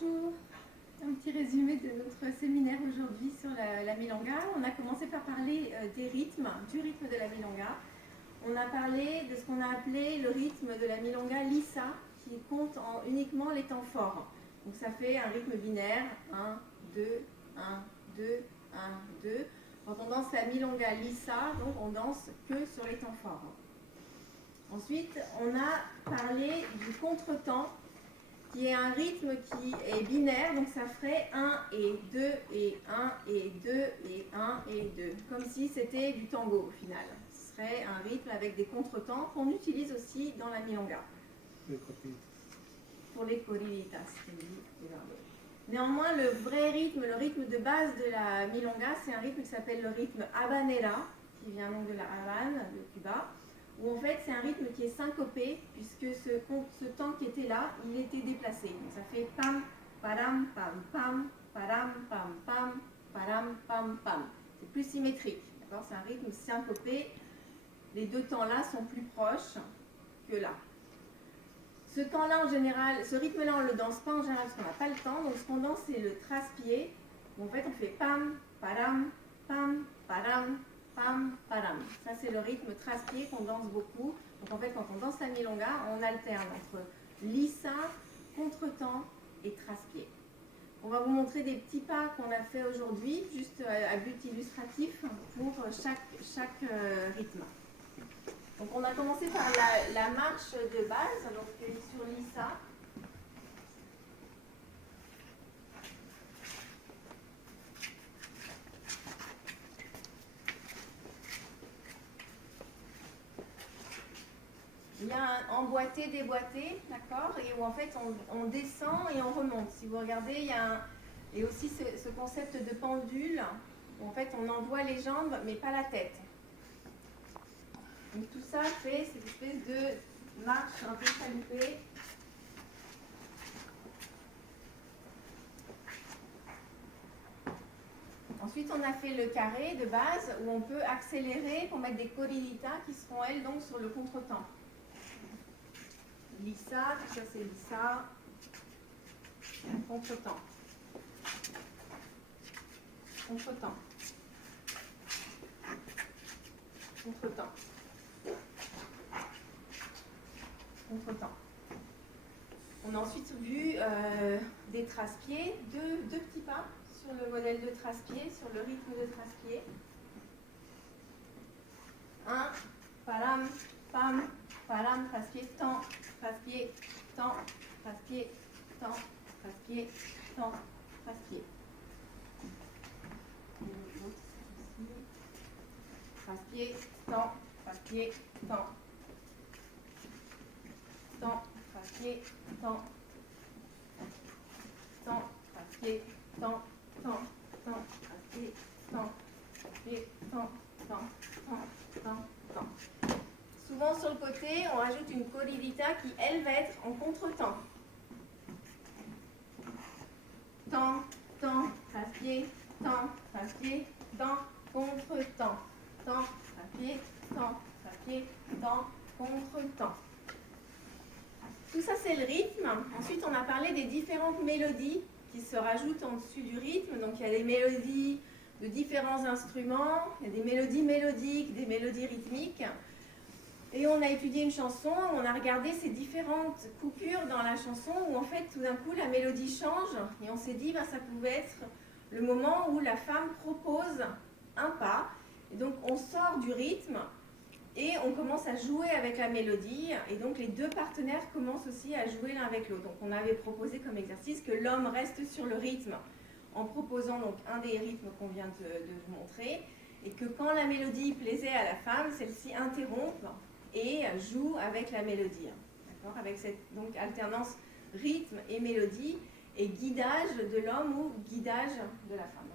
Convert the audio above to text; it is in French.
Bonjour, un petit résumé de notre séminaire aujourd'hui sur la milonga. On a commencé par parler des rythmes, du rythme de la milonga. On a parlé de ce qu'on a appelé le rythme de la milonga lisa, qui compte uniquement les temps forts. Donc ça fait un rythme binaire, 1, 2, 1, 2, 1, 2. Quand on danse la milonga lisa, donc on danse que sur les temps forts. Ensuite, on a parlé du contretemps, qui est un rythme qui est binaire, donc ça ferait 1 et 2 et 1 et 2 et 1 et 2, comme si c'était du tango au final. Ce serait un rythme avec des contretemps qu'on utilise aussi dans la milonga. Pour les corriditas. Néanmoins, le vrai rythme, le rythme de base de la milonga, c'est un rythme qui s'appelle le rythme habanera, qui vient donc de la Havane, de Cuba, où en fait c'est un rythme qui est syncopé, puisque ce temps qui était là, il était déplacé. Donc ça fait pam, param, pam, pam, param, pam, pam, param, pam, pam. C'est plus symétrique, d'accord? C'est un rythme syncopé. Les deux temps-là sont plus proches que là. Ce temps-là, en général, ce rythme-là, on ne le danse pas en général parce qu'on n'a pas le temps. Donc ce qu'on danse, c'est le trace-pied. En fait, on fait pam, param, pam, param, pam, param. Ça, c'est le rythme trace-pied qu'on danse beaucoup. Donc en fait, quand on danse la milonga, on alterne entre lisa, contretemps et trace-pied. On va vous montrer des petits pas qu'on a fait aujourd'hui, juste à but illustratif, pour chaque rythme. Donc on a commencé par la marche de base, donc sur lisa. Il y a un emboîté, déboîté, d'accord, et où en fait on descend et on remonte. Si vous regardez, il y a et aussi ce concept de pendule, où en fait on envoie les jambes mais pas la tête. Donc tout ça fait cette espèce de marche un peu chaloupée. Ensuite, on a fait le carré de base où on peut accélérer pour mettre des corriditas qui seront elles donc sur le contretemps. Lisa, tout ça c'est lisa, contretemps. Contretemps. Contretemps. Contretemps. On a ensuite vu des trace-pieds, deux petits pas sur le modèle de trace-pied, sur le rythme de trace-pied. 1, param, pam, param, trace-pied, temps, trace-pied, temps, trace-pied, temps, trace-pied, temps, trace-pied. Trace-pied, temps, trace-pied, temps. Temps, trace-pied, temps. Temps, trace-pied, temps, temps, temps, trace-pied, temps, trace-pied, temps, temps, temps, temps, temps. Souvent sur le côté, on rajoute une corridita qui, elle, va être en contretemps. Temps, temps, trace-pied, temps, trace-pied, temps, contre-temps. Temps, trace-pied, temps, trace-pied, temps, contre-temps. Tout ça, c'est le rythme. Ensuite, on a parlé des différentes mélodies qui se rajoutent en dessus du rythme. Donc, il y a des mélodies de différents instruments, il y a des mélodies mélodiques, des mélodies rythmiques. Et on a étudié une chanson, on a regardé ces différentes coupures dans la chanson où en fait tout d'un coup la mélodie change et on s'est dit ça pouvait être le moment où la femme propose un pas et donc on sort du rythme et on commence à jouer avec la mélodie et donc les deux partenaires commencent aussi à jouer l'un avec l'autre. Donc on avait proposé comme exercice que l'homme reste sur le rythme en proposant donc un des rythmes qu'on vient de vous montrer et que quand la mélodie plaisait à la femme, celle-ci interrompt et joue avec la mélodie. D'accord ? Avec cette donc, alternance rythme et mélodie et guidage de l'homme ou guidage de la femme.